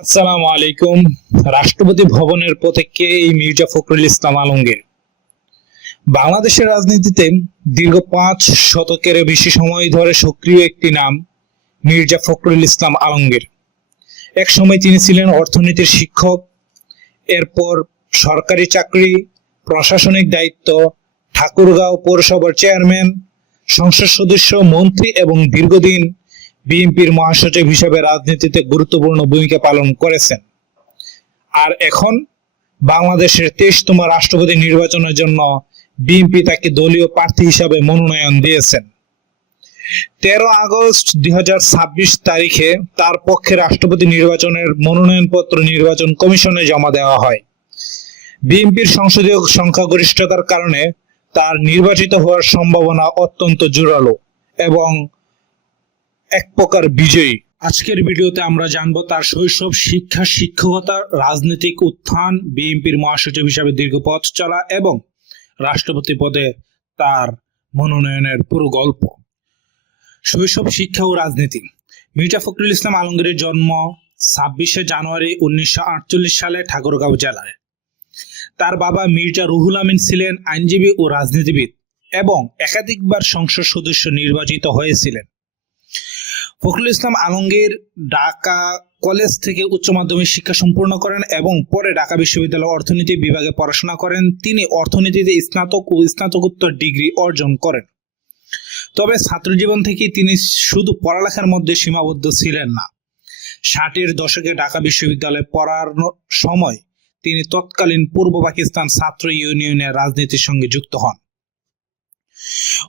আসসালামু আলাইকুম। রাষ্ট্রপতি ভবনের প্রতীকে এই মির্জা ফখরুল ইসলাম আলমগীর বাংলাদেশের রাজনীতিতে দীর্ঘ 5 শতকের বেশি সময় ধরে সক্রিয় একটি নাম মির্জা ফখরুল ইসলাম আলমগীর। এক সময় তিনি ছিলেন অর্থনীতির শিক্ষক, এরপর সরকারি চাকরি, প্রশাসনিক দায়িত্ব, ঠাকুরগাঁও পৌরসভার চেয়ারম্যান, সংসদ সদস্য, মন্ত্রী এবং দীর্ঘদিন বিএনপির মহাসচিব হিসেবে রাজনীতিতে গুরুত্বপূর্ণ ভূমিকা পালন করেছেন। আর এখন বাংলাদেশের 23তম রাষ্ট্রপতি নির্বাচনের জন্য বিএনপি তাকে দলীয় প্রার্থী হিসাবে মনোনয়ন দিয়েছেন। 13 আগস্ট 2026 তারিখে তার পক্ষে রাষ্ট্রপতি নির্বাচনের মনোনয়নপত্র নির্বাচন কমিশনে জমা দেওয়া হয়। বিএনপির সংসদীয় সংখ্যাগরিষ্ঠতার কারণে তার নির্বাচিত হওয়ার সম্ভাবনা অত্যন্ত জোরালো এবং এক প্রকার বিজয়ী। আজকের ভিডিওতে আমরা জানবো তার শৈশব, শিক্ষা, শিক্ষকতা, রাজনৈতিক উত্থান, বিএনপির মহাসচিব হিসাবে দীর্ঘ পথ চলা এবং রাষ্ট্রপতি পদে তার মনোনয়নের পুরো গল্প। শৈশব, শিক্ষা ও রাজনীতি। মির্জা ফখরুল ইসলাম আলমগীরের জন্ম 26শে জানুয়ারি 1948 সালে ঠাকুরগাঁও জেলায়। তার বাবা মির্জা রুহুল আমিন ছিলেন আইনজীবী ও রাজনীতিবিদ এবং একাধিকবার সংসদ সদস্য নির্বাচিত হয়েছিলেন। ফখরুল ইসলাম আলমগীর ঢাকা কলেজ থেকে উচ্চ মাধ্যমিক শিক্ষা সম্পূর্ণ করেন এবং পরে ঢাকা বিশ্ববিদ্যালয়ের অর্থনীতি বিভাগে পড়াশোনা করেন। তিনি অর্থনীতিতে স্নাতক ও স্নাতকোত্তর ডিগ্রি অর্জন করেন। তবে ছাত্রজীবন থেকে তিনি শুধু পড়ালেখার মধ্যে সীমাবদ্ধ ছিলেন না। 60-এর দশকে ঢাকা বিশ্ববিদ্যালয়ে পড়ার সময় তিনি তৎকালীন পূর্ব পাকিস্তান ছাত্র ইউনিয়নের রাজনীতির সঙ্গে যুক্ত হন।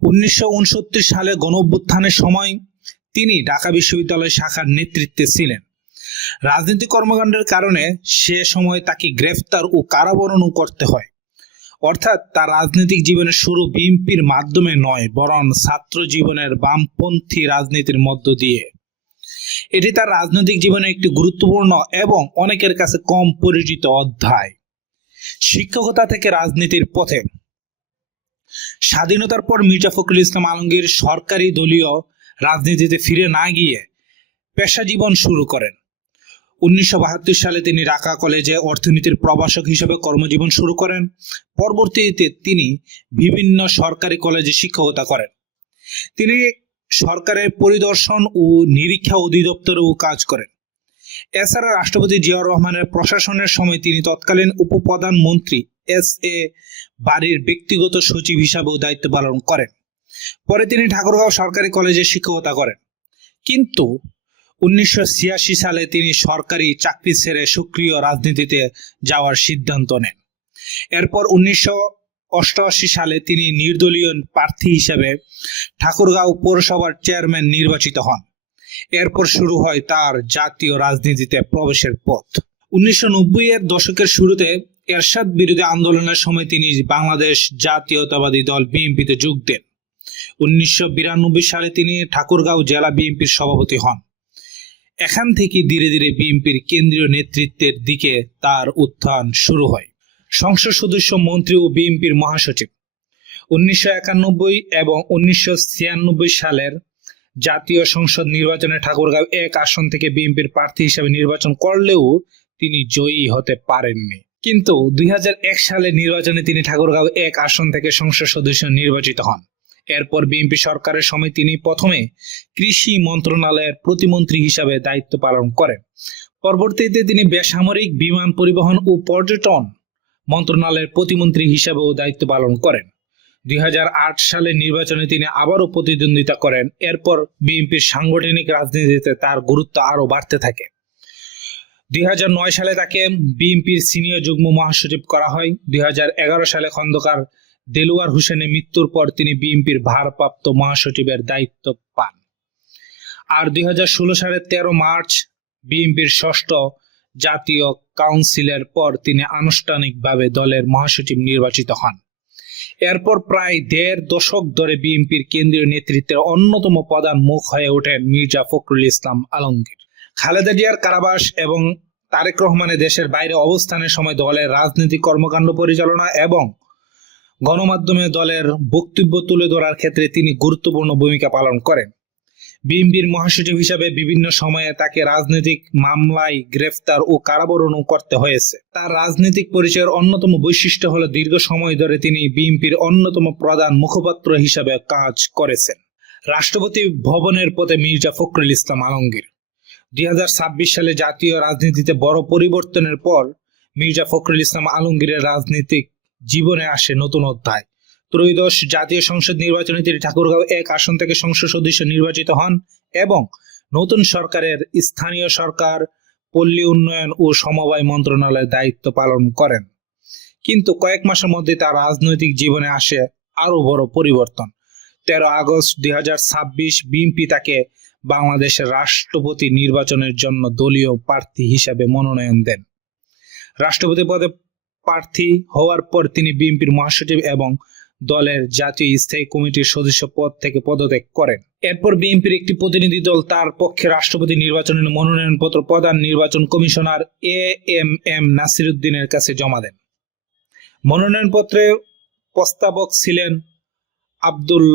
1969 সালে গণঅভ্যুত্থানের সময় তিনি ঢাকা বিশ্ববিদ্যালয় শাখার নেতৃত্বে ছিলেন। রাজনৈতিক কর্মকাণ্ডের কারণে সে সময় তাকে গ্রেফতার ও কারাবরণও করতে হয়। অর্থাৎ তার রাজনৈতিক জীবনের শুরু বিএনপির মাধ্যমে নয়, বরং ছাত্র জীবনের বামপন্থী রাজনীতির মধ্য দিয়ে। এটি তার রাজনৈতিক জীবনে একটি গুরুত্বপূর্ণ এবং অনেকের কাছে কম পরিচিত অধ্যায়। শিক্ষকতা থেকে রাজনীতির পথে। স্বাধীনতার পর মির্জা ফখরুল ইসলাম আলমগীর সরকারি দলীয় রাজনীতিতে ফিরে না গিয়ে পেশা জীবন শুরু করেন। 1972 সালে তিনি ঢাকা কলেজে অর্থনীতির প্রভাষক হিসেবে কর্মজীবন শুরু করেন। পরবর্তীতে তিনি বিভিন্ন সরকারি কলেজে শিক্ষকতা করেন। তিনি সরকারের পরিদর্শন ও নিরীক্ষা অধিদপ্তরেও কাজ করেন। এছাড়া রাষ্ট্রপতি জিয়াউর রহমানের প্রশাসনের সময় তিনি তৎকালীন উপপ্রধানমন্ত্রী এস.এ. বারীর ব্যক্তিগত সচিব হিসাবেও দায়িত্ব পালন করেন। পরে তিনি ঠাকুরগাঁও সরকারি কলেজে শিক্ষকতা করেন, কিন্তু 1986 সালে তিনি সরকারি চাকরি ছেড়ে সক্রিয় রাজনীতিতে যাওয়ার সিদ্ধান্ত নেন। এরপর 1988 সালে তিনি নির্দলীয় প্রার্থী হিসেবে ঠাকুরগাঁও পৌরসভার চেয়ারম্যান নির্বাচিত হন। এরপর শুরু হয় তার জাতীয় রাজনীতিতে প্রবেশের পথ। 1990-এর দশকের শুরুতে এরশাদ বিরোধী আন্দোলনের সময় তিনি বাংলাদেশ জাতীয়তাবাদী দল বিএনপিতে যোগ দেন। 1992 সালে তিনি ঠাকুরগাঁও জেলা বিএনপির সভাপতি হন। এখান থেকে ধীরে ধীরে বিএনপির কেন্দ্রীয় নেতৃত্বের দিকে তার উত্থান শুরু হয়। সংসদ সদস্য, মন্ত্রী ও বিএনপির মহাসচিব। 1991 এবং 1996 সালের জাতীয় সংসদ নির্বাচনে ঠাকুরগাঁও 1 আসন থেকে বিএনপির প্রার্থী হিসেবে নির্বাচন করলেও তিনি জয়ী হতে পারেননি। কিন্তু 2001 সালে নির্বাচনে তিনি ঠাকুরগাঁও 1 আসন থেকে সংসদ সদস্য নির্বাচিত হন। এরপর বিএনপি সরকারের সময় তিনি প্রথমে কৃষি মন্ত্রণালয়ের প্রতিমন্ত্রী হিসাবে দায়িত্ব পালন করেন। পরবর্তীতে তিনি বেসামরিক বিমান পরিবহন ও পর্যটন মন্ত্রণালয়ের প্রতিমন্ত্রী হিসাবেও দায়িত্ব পালন করেন। 2008 সালের নির্বাচনে তিনি আবারও প্রতিদ্বন্দ্বিতা করেন। এরপর বিএনপির সাংগঠনিক রাজনীতিতে তার গুরুত্ব আরও বাড়তে থাকে। 2009 সালে তাকে বিএনপির সিনিয়র যুগ্ম মহাসচিব করা হয়। 2011 সালে খন্দকার দেলোয়ার হোসেনের মৃত্যুর পর তিনি বিএনপির ভারপ্রাপ্ত মহাসচিবের দায়িত্ব পান। আর 2016 সালের 13 মার্চ বিএনপির 6ষ্ঠ জাতীয় কাউন্সিলের পর তিনি আনুষ্ঠানিকভাবে দলের মহাসচিব নির্বাচিত হন। এরপর প্রায় 1.5 দশক ধরে বিএনপির কেন্দ্রীয় নেতৃত্বের অন্যতম প্রধান মুখ হয়ে ওঠেন মির্জা ফখরুল ইসলাম আলমগীর। খালেদা জিয়ার কারাবাস এবং তারেক রহমানের দেশের বাইরে অবস্থানের সময় দলের রাজনৈতিক কর্মকাণ্ড পরিচালনা এবং গণমাধ্যমে দলের বক্তব্য তুলে ধরার ক্ষেত্রে তিনি গুরুত্বপূর্ণ ভূমিকা পালন করেন। বিএনপির মহাসচিব হিসাবে বিভিন্ন সময়ে তাকে রাজনৈতিক মামলায় গ্রেফতার ও কারাবরণও করতে হয়েছে। তার রাজনৈতিক পরিচয়ের অন্যতম বৈশিষ্ট্য হলো দীর্ঘ সময় ধরে তিনি বিএনপির অন্যতম প্রধান মুখপাত্র হিসাবে কাজ করেছেন। রাষ্ট্রপতি ভবনের পথে মির্জা ফখরুল ইসলাম আলমগীর। 2026 সালে জাতীয় রাজনীতিতে বড় পরিবর্তনের পর মির্জা ফখরুল ইসলাম আলমগীরের রাজনৈতিক জীবনে আসে নতুন অধ্যায়। ত্রয়োদশ জাতীয় সংসদ নির্বাচনে তিনি ঠাকুরগাঁও 1 আসন থেকে সংসদ সদস্য নির্বাচিত হন এবং নতুন সরকারের স্থানীয় সরকার, পল্লী উন্নয়ন ও সমবায় মন্ত্রণালয়ের দায়িত্ব পালন করেন। কিন্তু কয়েক মাসের মধ্যে তার রাজনৈতিক জীবনে আসে আরো বড় পরিবর্তন। 13 আগস্ট 2026 বিএনপি তাকে বাংলাদেশের রাষ্ট্রপতি নির্বাচনের জন্য দলীয় প্রার্থী হিসাবে মনোনয়ন দেন। রাষ্ট্রপতি পদে প্রার্থী হওয়ার পর তিনি বিএনপির মহাসচিব এবং দলের জাতীয় স্থায়ী কমিটির সদস্য পদ থেকে পদত্যাগ করেন। এরপর বিএনপির একটি প্রতিনিধি দল তার পক্ষে রাষ্ট্রপতি নির্বাচনের মনোনয়নপত্র প্রধান নির্বাচন কমিশনার এএমএম নাসির উদ্দিনের কাছে জমা দেন। মনোনয়নপত্রে প্রস্তাবক ছিলেন আব্দুল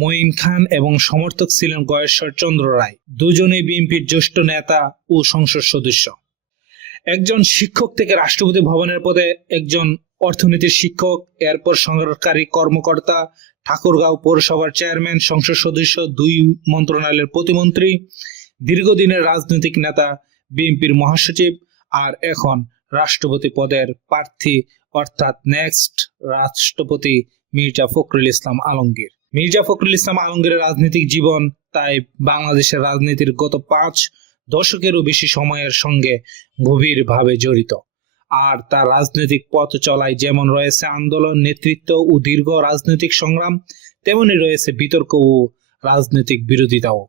মঈন খান এবং সমর্থক ছিলেন গয়েশ্বর চন্দ্র রায়, দুজনেই বিএনপির জ্যেষ্ঠ নেতা ও সংসদ সদস্য। একজন শিক্ষক থেকে রাষ্ট্রপতি ভবনের পদে একজন অর্থনীতির শিক্ষক, এরপর সরকারি কর্মকর্তা, ঠাকুরগাঁও পৌরসভার চেয়ারম্যান, সংসদ সদস্য, 2 মন্ত্রণালয়ের প্রতিমন্ত্রী, দীর্ঘদিনের রাজনৈতিক নেতা, বিএনপির মহাসচিব আর এখন রাষ্ট্রপতি পদের প্রার্থী অর্থাৎ নেক্সট রাষ্ট্রপতি মির্জা ফখরুল ইসলাম আলমগীর। মির্জা ফখরুল ইসলাম আলমগীরের রাজনৈতিক জীবন তাই বাংলাদেশের রাজনীতির গত 5 দশকেরও বেশি সময়ের সঙ্গে গভীরভাবে জড়িত। আর তার রাজনৈতিক পথ চলায় যেমন রয়েছে আন্দোলন, নেতৃত্ব ও দীর্ঘ রাজনৈতিক সংগ্রাম, তেমনি রয়েছে বিতর্ক ও রাজনৈতিক বিরোধিতাও।